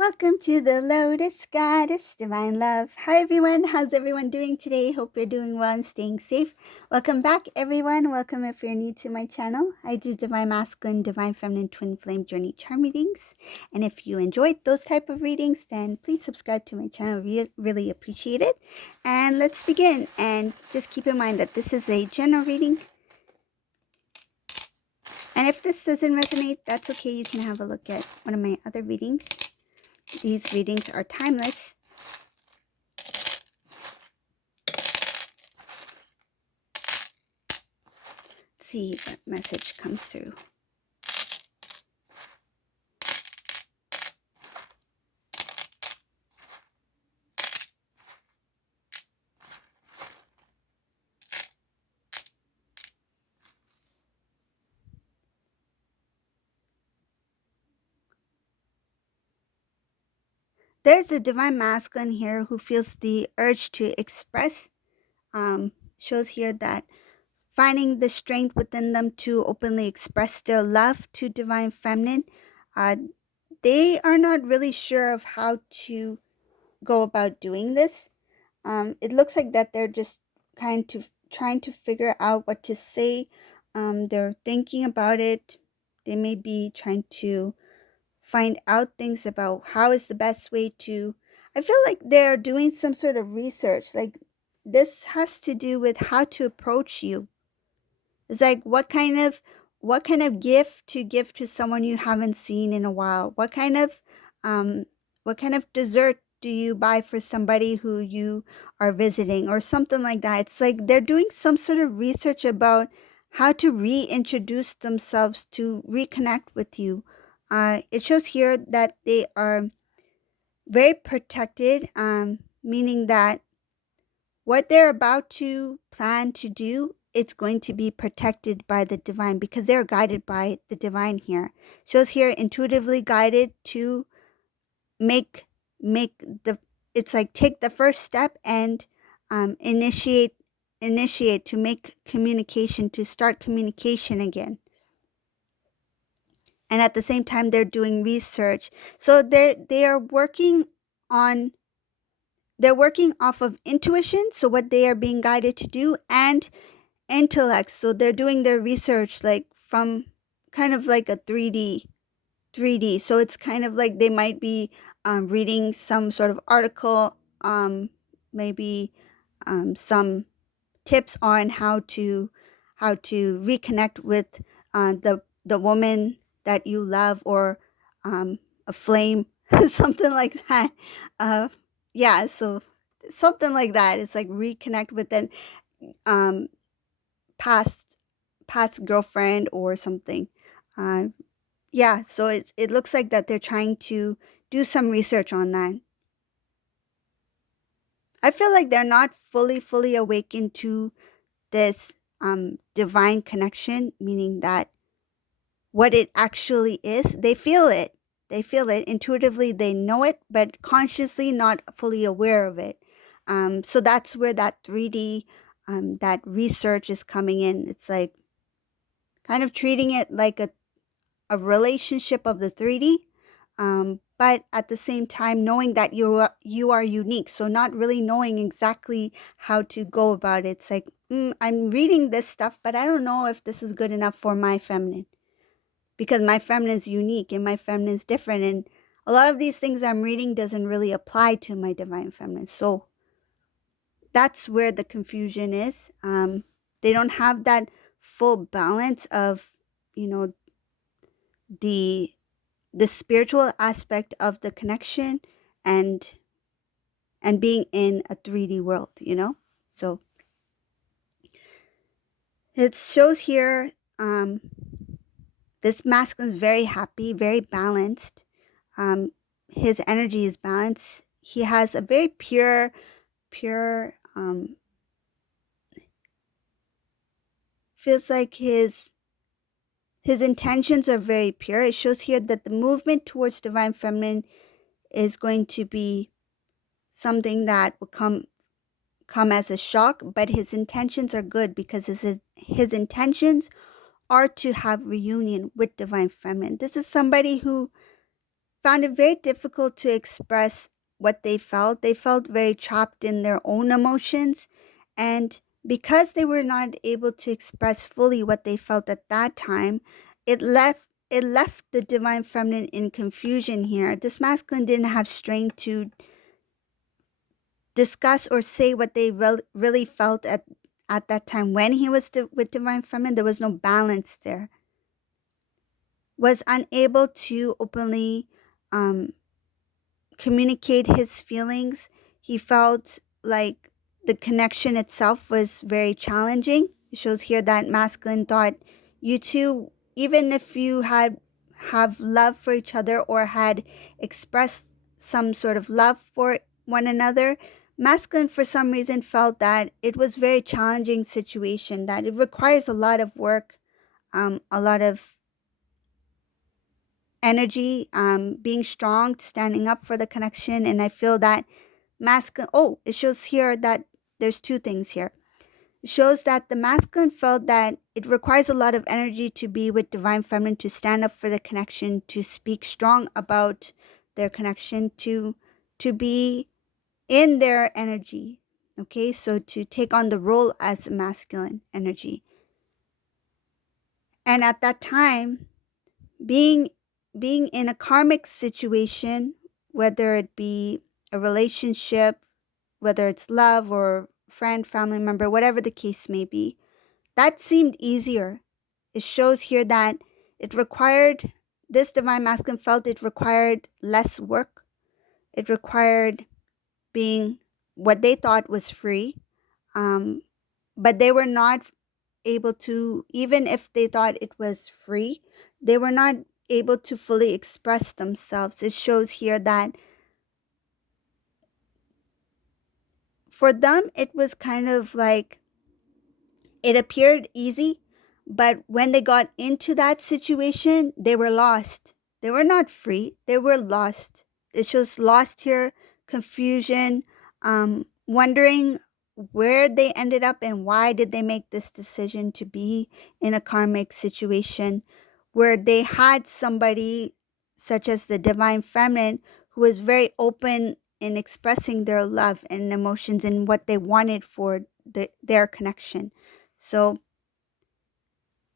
Welcome to the Lotus Goddess Divine Love. Hi everyone, how's everyone doing today? Hope you're doing well and staying safe. Welcome back everyone. Welcome if you're new to my channel. I do Divine Masculine, Divine Feminine, Twin Flame Journey Charm readings. And if you enjoyed those type of readings, then please subscribe to my channel. Really appreciate it. And let's begin. And just keep in mind that this is a general reading. And if this doesn't resonate, that's okay. You can have a look at one of my other readings. These readings are timeless. Let's see what message comes through. There's a divine masculine here who feels the urge to express. Shows here that finding the strength within them to openly express their love to divine feminine. They are not really sure of how to go about doing this. It looks like that they're just trying to figure out what to say. They're thinking about it. They may be trying to find out things about how is the best way to. I feel like they're doing some sort of research. Like this has to do with how to approach you. It's like what kind of gift to give to someone you haven't seen in a while. Um what kind of dessert do you buy for somebody who you are visiting or something like that. It's like they're doing some sort of research about how to reintroduce themselves to reconnect with you. It shows here that they are very protected, meaning that what they're about to plan to do, it's going to be protected by the divine because they're guided by the divine here. Shows here intuitively guided to make the it's like take the first step and initiate to make communication, to start communication again. And at the same time they're doing research. So they are working on they're working off of intuition, so what they are being guided to do, and intellect. So they're doing their research like from kind of like a 3D. So it's kind of like they might be reading some sort of article, maybe some tips on how to reconnect with the woman that you love, or a flame, something like that. Uh, yeah, so something like that. It's like reconnect with an um, past girlfriend or something. Uh, yeah, so it looks like that they're trying to do some research on that. I feel like they're not fully awakened to this divine connection, meaning that what it actually is, they feel it. They feel it intuitively, they know it, but consciously not fully aware of it. So that's where that 3D, that research is coming in. It's like kind of treating it like a relationship of the 3D, but at the same time knowing that you are unique. So not really knowing exactly how to go about it. It's like, I'm reading this stuff, but I don't know if this is good enough for my feminine, because my feminine is unique and my feminine is different. And a lot of these things I'm reading doesn't really apply to my divine feminine. So that's where the confusion is. They don't have that full balance of, you know, the spiritual aspect of the connection and being in a 3D world, So it shows here, this masculine is very happy, very balanced. His energy is balanced. He has a very pure, feels like his intentions are very pure. It shows here that the movement towards divine feminine is going to be something that will come as a shock, but his intentions are good because his intentions are to have reunion with divine feminine. This is somebody who found it very difficult to express what they felt. They felt very trapped in their own emotions. And because they were not able to express fully what they felt at that time, it left the divine feminine in confusion here. This masculine didn't have strength to discuss or say what they really felt at that time when he was with divine feminine. There was no balance there. Was unable to openly um, communicate his feelings. He felt like the connection itself was very challenging. It shows here that masculine thought you two, even if you have love for each other or had expressed some sort of love for one another, masculine for some reason felt that it was very challenging situation, that it requires a lot of work, a lot of energy, being strong, standing up for the connection. And I feel that masculine, oh, it shows here that there's two things here. It shows that the masculine felt that it requires a lot of energy to be with divine feminine, to stand up for the connection, to speak strong about their connection, to be in their energy. Okay, so to take on the role as a masculine energy. And at that time, being being in a karmic situation, whether it be a relationship, whether it's love or friend, family member, whatever the case may be, that seemed easier. It shows here that it required, this divine masculine felt it required less work. It required being what they thought was free. Um, but they were not able to, even if they thought it was free, they were not able to fully express themselves. It shows here that for them, it was kind of like it appeared easy, but when they got into that situation, they were lost. They were not free, they were lost. It shows lost here, confusion, wondering where they ended up and why did they make this decision to be in a karmic situation where they had somebody such as the divine feminine who was very open in expressing their love and emotions and what they wanted for their connection. So,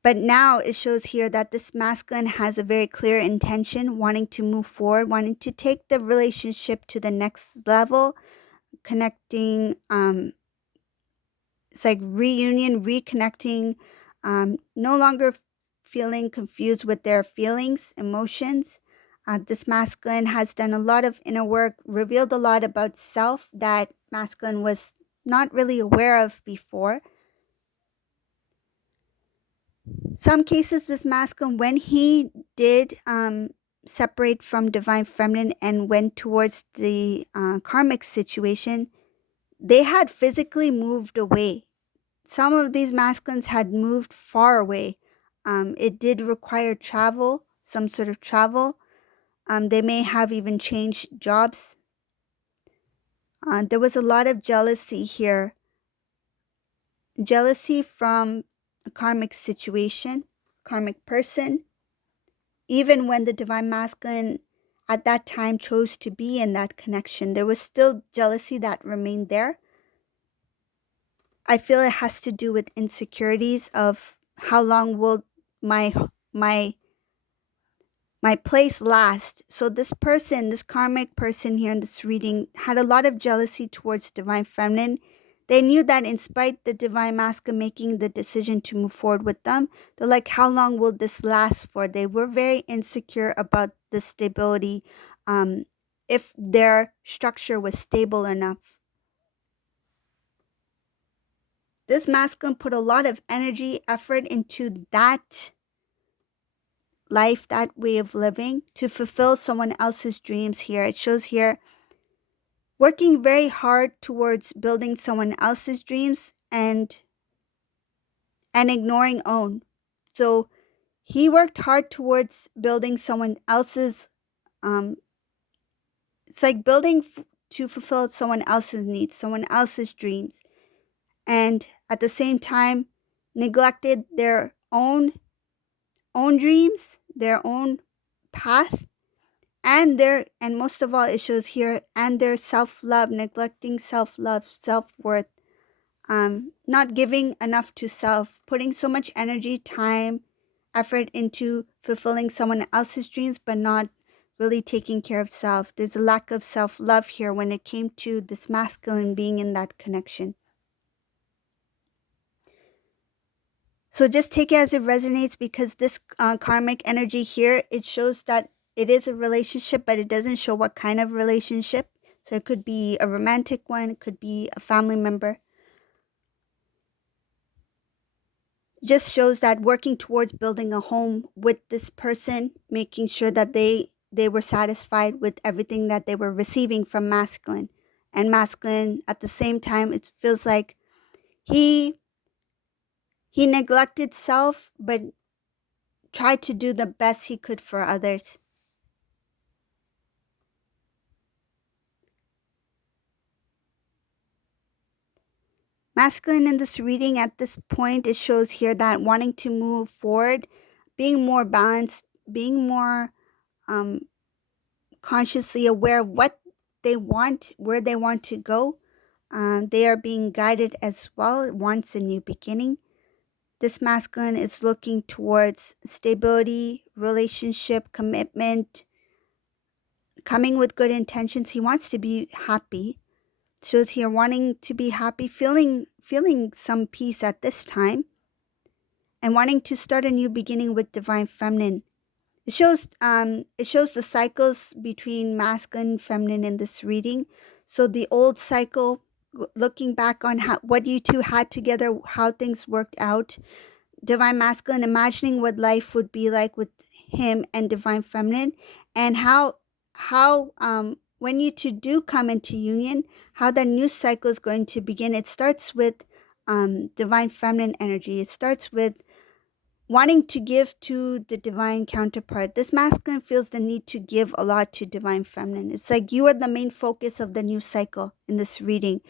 but now it shows here that this masculine has a very clear intention, wanting to move forward, wanting to take the relationship to the next level, connecting. It's like reunion, reconnecting, no longer feeling confused with their feelings, emotions. This masculine has done a lot of inner work, revealed a lot about self that masculine was not really aware of before. Some cases, this masculine, when he did separate from divine feminine and went towards the karmic situation, they had physically moved away. Some of these masculines had moved far away. It did require travel, some sort of travel. They may have even changed jobs. There was a lot of jealousy here. Jealousy from a karmic situation, karmic person. Even when the divine masculine at that time chose to be in that connection, there was still jealousy that remained there. I feel it has to do with insecurities of how long will my my my place last. So this person, this karmic person here in this reading, had a lot of jealousy towards divine feminine. They knew that in spite the divine masculine making the decision to move forward with them, they're like, how long will this last for? They were very insecure about the stability, if their structure was stable enough. This masculine put a lot of energy, effort into that life, that way of living, to fulfill someone else's dreams here. It shows here working very hard towards building someone else's dreams and ignoring own. So he worked hard towards building someone else's it's like building to fulfill someone else's needs, someone else's dreams, and at the same time neglected their own dreams, their own path, and most of all, it shows here, and their self-love, neglecting self-love, self-worth, not giving enough to self, putting so much energy, time, effort into fulfilling someone else's dreams, but not really taking care of self. There's a lack of self-love here when it came to this masculine being in that connection. So just take it as it resonates, because this karmic energy here, it shows that it is a relationship, but it doesn't show what kind of relationship. So it could be a romantic one, it could be a family member. It just shows that working towards building a home with this person, making sure that they were satisfied with everything that they were receiving from masculine. And masculine at the same time, it feels like he he neglected self, but tried to do the best he could for others. Masculine in this reading at this point, it shows here that wanting to move forward, being more balanced, being more um, consciously aware of what they want, where they want to go. They are being guided as well. It wants a new beginning. This masculine is looking towards stability, relationship, commitment, coming with good intentions. He wants to be happy. Shows here wanting to be happy, feeling some peace at this time, and wanting to start a new beginning with divine feminine. It shows the cycles between masculine and feminine in this reading. So the old cycle, looking back on what you two had together, how things worked out. Divine masculine, imagining what life would be like with him and divine feminine, and how when you two do come into union, how that new cycle is going to begin. It starts with divine feminine energy. It starts with wanting to give to the divine counterpart. This masculine feels the need to give a lot to divine feminine. It's like you are the main focus of the new cycle in this reading.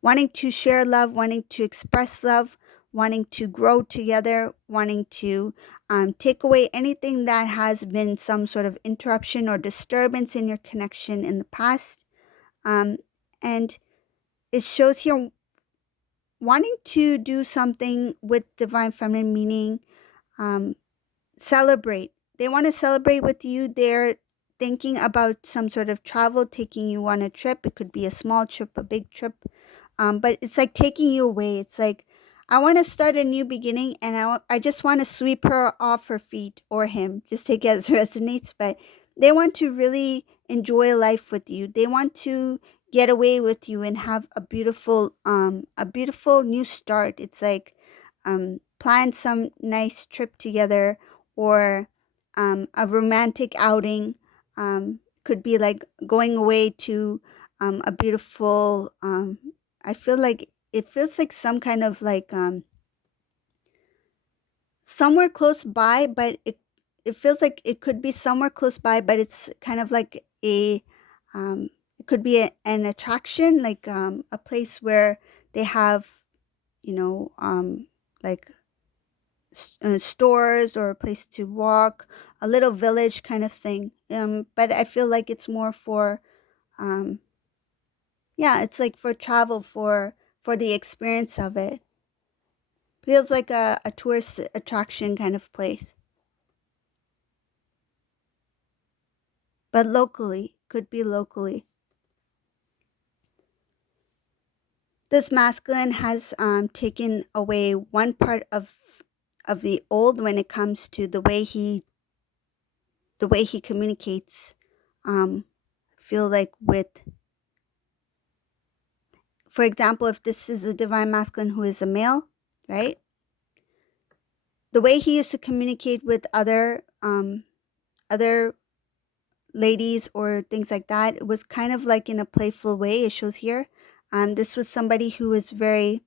Wanting to share love, wanting to express love, wanting to grow together, wanting to take away anything that has been some sort of interruption or disturbance in your connection in the past. Um, and it shows here wanting to do something with divine feminine, meaning um, celebrate. They want to celebrate with you. They're thinking about some sort of travel, taking you on a trip. It could be a small trip, a big trip. But it's like taking you away. It's like, I want to start a new beginning, and I just want to sweep her off her feet, or him, just take it as resonates. But they want to really enjoy life with you. They want to get away with you and have a beautiful new start. It's like plan some nice trip together, or a romantic outing. Could be like going away to a beautiful I feel like it feels like some kind of like somewhere close by, but it feels like it could be somewhere close by, but it's kind of like um it could be an attraction, like a place where they have, you know, like stores or a place to walk, a little village kind of thing. But I feel like it's more for um yeah, it's like for travel, for the experience of it. Feels like a tourist attraction kind of place, but locally, could be locally. This masculine has taken away one part of the old when it comes to the way he communicates. Um, feel like with, for example, if this is a divine masculine who is a male, right? The way he used to communicate with other ladies or things like that, it was kind of like in a playful way. It shows here. This was somebody who was very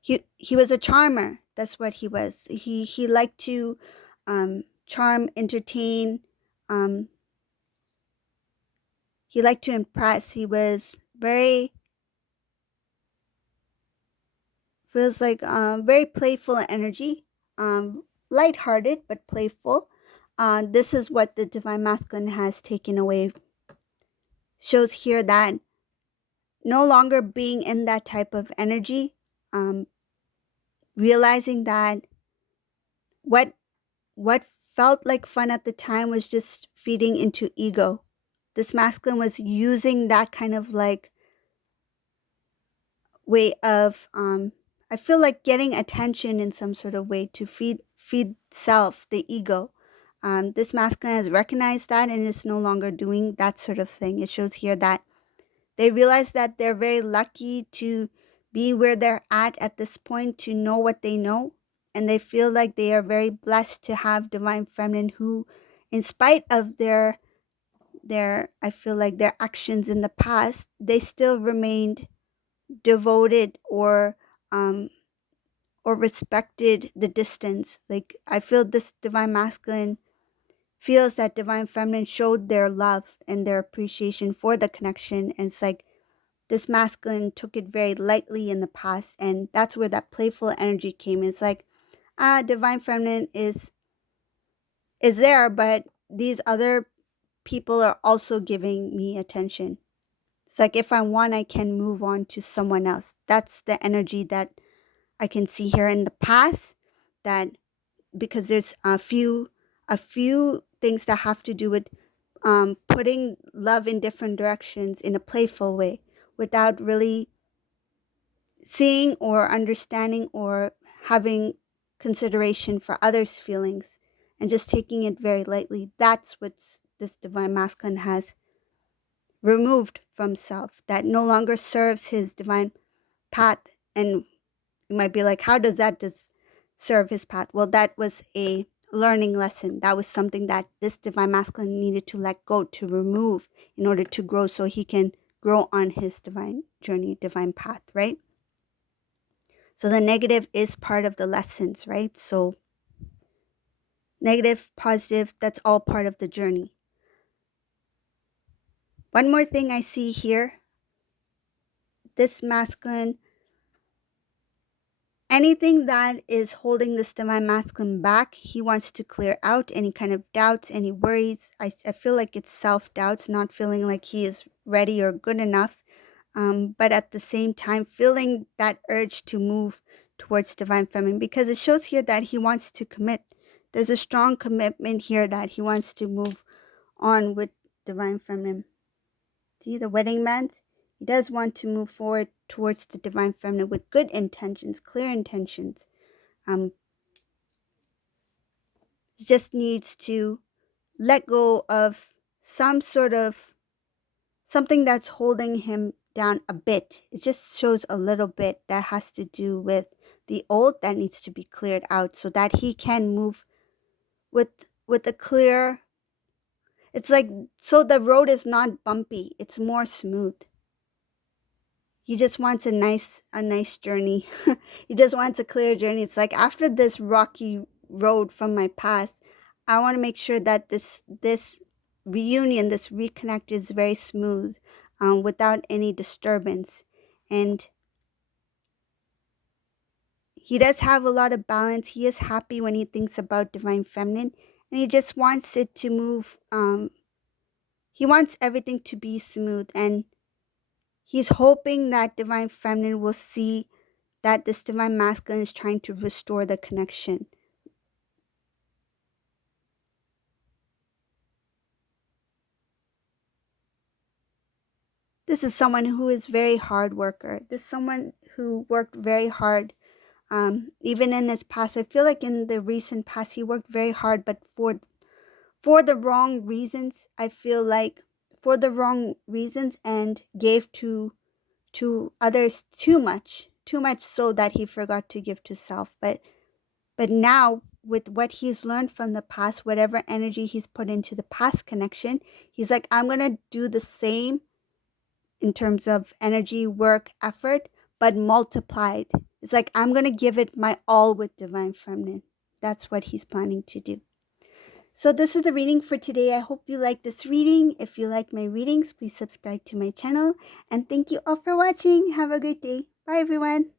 he was a charmer. That's what he was. He liked to charm, entertain. Um, he liked to impress. He was very feels like very playful energy, lighthearted but playful. This is what the divine masculine has taken away. Shows here that no longer being in that type of energy, um, realizing that what what felt like fun at the time was just feeding into ego. This masculine was using that kind of like way of I feel like getting attention in some sort of way to feed self, the ego. This masculine has recognized that and is no longer doing that sort of thing. It shows here that they realize that they're very lucky to be where they're at this point, to know what they know. And they feel like they are very blessed to have divine feminine who, in spite of their I feel like their actions in the past, they still remained devoted um or respected the distance. Like I feel this divine masculine feels that divine feminine showed their love and their appreciation for the connection. And it's like this masculine took it very lightly in the past, and that's where that playful energy came. It's like, divine feminine is there, but these other people are also giving me attention. It's like if I want, I can move on to someone else. That's the energy that I can see here in the past. That because there's a few things that have to do with putting love in different directions in a playful way without really seeing or understanding or having consideration for others' feelings and just taking it very lightly. That's what this divine masculine has removed from self, that no longer serves his divine path. And you might be like, how does that just serve his path? Well, that was a learning lesson. That was something that this divine masculine needed to let go, to remove in order to grow, so he can grow on his divine journey, divine path, right? So the negative is part of the lessons, right? So negative, positive, that's all part of the journey. One more thing I see here, this masculine, anything that is holding this divine masculine back, he wants to clear out any kind of doubts, any worries. I feel like it's self-doubts, not feeling like he is ready or good enough, but at the same time feeling that urge to move towards divine feminine, because it shows here that he wants to commit. There's a strong commitment here that he wants to move on with divine feminine. See the wedding band? He does want to move forward towards the divine feminine with good intentions, clear intentions. He just needs to let go of some sort of something that's holding him down a bit. It just shows a little bit that has to do with the old that needs to be cleared out so that he can move with a clear. It's like, so the road is not bumpy, it's more smooth. He just wants a nice journey. He just wants a clear journey. It's like, after this rocky road from my past, I want to make sure that this reunion, this reconnect is very smooth, without any disturbance. And he does have a lot of balance. He is happy when he thinks about divine feminine, and he just wants it to move. He wants everything to be smooth, and he's hoping that divine feminine will see that this divine masculine is trying to restore the connection. This is someone who is very hard worker. This is someone who worked very hard. Even in his past, I feel like in the recent past, he worked very hard, but for the wrong reasons. I feel like for the wrong reasons, and gave to others too much so that he forgot to give to self. But now, with what he's learned from the past, whatever energy he's put into the past connection, he's like, I'm going to do the same in terms of energy, work, effort, but multiplied. It's like, I'm going to give it my all with divine feminine. That's what he's planning to do. So this is the reading for today. I hope you like this reading. If you like my readings, please subscribe to my channel. And thank you all for watching. Have a great day. Bye, everyone.